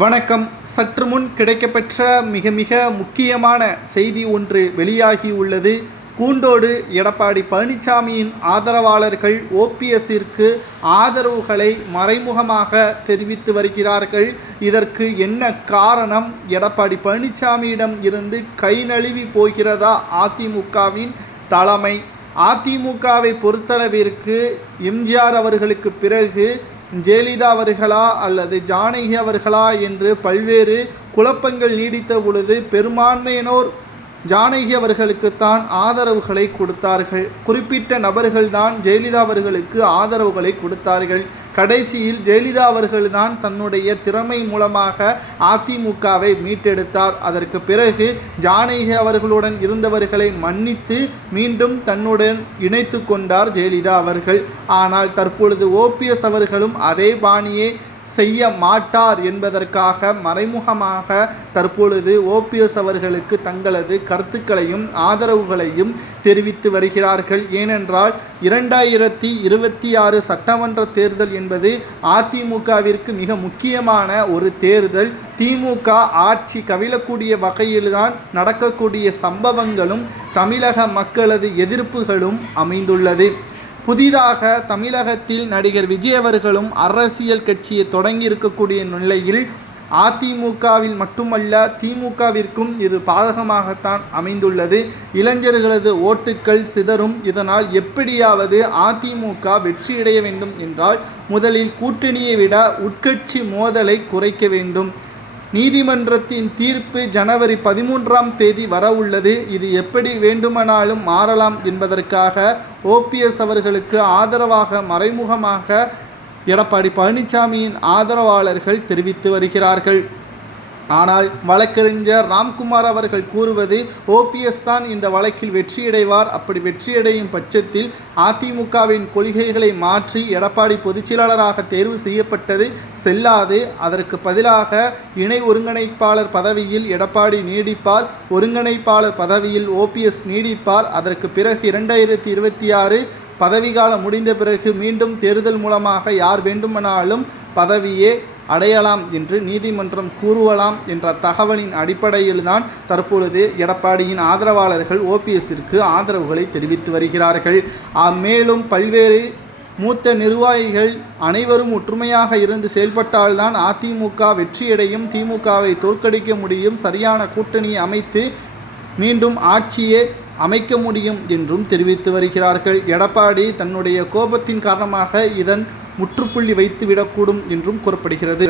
வணக்கம். சற்று முன் கிடைக்கப்பெற்ற மிக முக்கியமான செய்தி ஒன்று வெளியாகியுள்ளது. கூண்டோடு எடப்பாடி பழனிசாமியின் ஆதரவாளர்கள் ஓபிஎஸ்ஸிற்கு ஆதரவுகளை மறைமுகமாக தெரிவித்து வருகிறார்கள். இதற்கு என்ன காரணம்? எடப்பாடி பழனிசாமியிடம் இருந்து கை நழுவி போகிறதா அதிமுகவின் தலைமை? அதிமுகவை பொறுத்தளவிற்கு எம்ஜிஆர் அவர்களுக்கு பிறகு ஜெயலலிதா அவர்களா அல்லது ஜானகி அவர்களா என்று பல்வேறு குழப்பங்கள் நீடித்த பொழுது பெரும்பான்மையினோர் ஜானகி அவர்களுக்குத்தான் ஆதரவுகளை கொடுத்தார்கள். குறிப்பிட்ட நபர்கள்தான் ஜெயலலிதா அவர்களுக்கு ஆதரவுகளை கொடுத்தார்கள். கடைசியில் ஜெயலலிதா அவர்கள்தான் தன்னுடைய திறமை மூலமாக அதிமுகவை மீட்டெடுத்தார். அதற்கு பிறகு ஜானகி அவர்களுடன் இருந்தவர்களை மன்னித்து மீண்டும் தன்னுடன் இணைத்து கொண்டார் ஜெயலலிதா அவர்கள். ஆனால் தற்பொழுது ஓபிஎஸ் அவர்களும் அதே பாணியே செய்ய மாட்டார் என்பதற்காக மறைமுகமாக தற்பொழுது ஓபிஎஸ் அவர்களுக்கு தங்களது கருத்துக்களையும் ஆதரவுகளையும் தெரிவித்து வருகிறார்கள். ஏனென்றால் 2026 சட்டமன்ற தேர்தல் என்பது அதிமுகவிற்கு மிக முக்கியமான ஒரு தேர்தல். திமுக ஆட்சி கவிழக்கூடிய வகையில்தான் நடக்கக்கூடிய சம்பவங்களும் தமிழக மக்களது எதிர்ப்புகளும் அமைந்துள்ளது. புதிதாக தமிழகத்தில் நடிகர் விஜய் அவர்களும் அரசியல் கட்சியை தொடங்கி இருக்கக்கூடிய நிலையில் அதிமுகவில் மட்டுமல்ல திமுகவிற்கும் இது பாதகமாகத்தான் அமைந்துள்ளது. இளைஞர்களது ஓட்டுக்கள் சிதறும். இதனால் எப்படியாவது அதிமுக வெற்றியடைய வேண்டும் என்றால் முதலில் கூட்டணியை விட உட்கட்சி மோதலை குறைக்க வேண்டும். நீதிமன்றத்தின் தீர்ப்பு ஜனவரி 13ஆம் தேதி வரவுள்ளது. இது எப்படி வேண்டுமானாலும் மாறலாம் என்பதற்காக ஓபிஎஸ் அவர்களுக்கு ஆதரவாக மறைமுகமாக எடப்பாடி பழனிசாமியின் ஆதரவாளர்கள் தெரிவித்து வருகிறார்கள். ஆனால் வழக்கறிஞர் ராம்குமார் அவர்கள் கூறுவது ஓபிஎஸ் தான் இந்த வழக்கில் வெற்றியடைவார். அப்படி வெற்றியடையும் பட்சத்தில் அதிமுகவின் கொள்கைகளை மாற்றி எடப்பாடி பொதுச்செயலாளராக தேர்வு செய்யப்பட்டது செல்லாது. அதற்கு பதிலாக இணை ஒருங்கிணைப்பாளர் பதவியில் எடப்பாடி நீடிப்பார், ஒருங்கிணைப்பாளர் பதவியில் ஓபிஎஸ் நீடிப்பார். அதற்கு பிறகு 2026 பதவிக்காலம் முடிந்த பிறகு மீண்டும் தேர்தல் மூலமாக யார் வேண்டுமானாலும் பதவியே அடையலாம் என்று நீதிமன்றம் கூறுவலாம் என்ற தகவலின் அடிப்படையில்தான் தற்பொழுது எடப்பாடியின் ஆதரவாளர்கள் ஓபிஎஸ்ஸிற்கு ஆதரவுகளை தெரிவித்து வருகிறார்கள். மேலும் பல்வேறு மூத்த நிர்வாகிகள் அனைவரும் ஒற்றுமையாக இருந்து செயல்பட்டால்தான் அதிமுக வெற்றியடையும், திமுகவை தோற்கடிக்க முடியும், சரியான கூட்டணியை அமைத்து மீண்டும் ஆட்சியை அமைக்க முடியும் என்றும் தெரிவித்து வருகிறார்கள். எடப்பாடி தன்னுடைய கோபத்தின் காரணமாக இதன் முற்றுப்புள்ளி வைத்துவிடக்கூடும் என்றும் கூறப்படுகிறது.